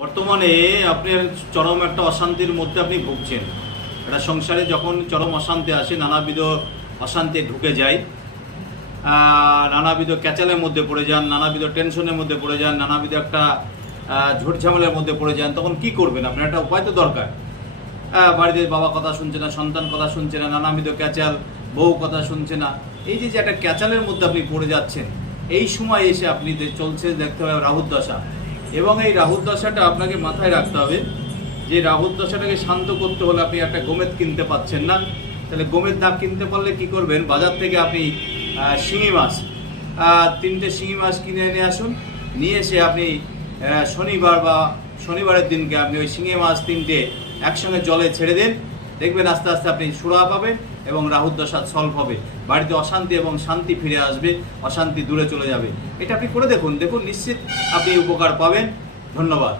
বর্তমানে আপনার চরম একটা অশান্তির মধ্যে আপনি ভুগছেন। একটা সংসারে যখন চরম অশান্তি আসে নানাবিধ অশান্তি ঢুকে যায় নানাবিধ ক্যাচালের মধ্যে পড়ে যান নানাবিধ টেনশনের মধ্যে পড়ে যান নানাবিধ একটা আহ, ঝুটঝামেলার মধ্যে পড়ে যান তখন কি করবেন? আপনার একটা উপায় তো দরকার। বাড়িতে বাবা কথা শুনছে না সন্তান কথা শুনছে না নানাবিধ ক্যাচাল বউ কথা শুনছে না। এই যে একটা ক্যাচালের মধ্যে আপনি পড়ে যাচ্ছেন এই সময় এসে আপনি চলছে দেখতে হবে রাহুর দশা। এবং এই রাহুর দশাটা আপনাকে মাথায় রাখতে হবে। যে রাহুর দশাটাকে শান্ত করতে হলে আপনি একটা গোমেদ কিনতে পাচ্ছেন না। তাহলে গোমেদ দাগ কিনতে পারলে কি করবেন? বাজার থেকে আপনি শিঙি মাছ তিনটে শিঙি মাছ কিনে এনে আসুন। নিয়ে এসে আপনি শনিবার বা শনিবারের দিনকে আপনি ওই শিঙি মাছ তিনটে একসঙ্গে জলে ছেড়ে দিন। দেখবেন আস্তে আস্তে আপনি সুরা পাবেন এবং রাহুর দশা সলভ হবে। বাড়িতে অশান্তি এবং শান্তি ফিরে আসবে, অশান্তি দূরে চলে যাবে। এটা আপনি করে দেখুন। দেখুন, নিশ্চিত আপনি উপকার পাবেন। ধন্যবাদ।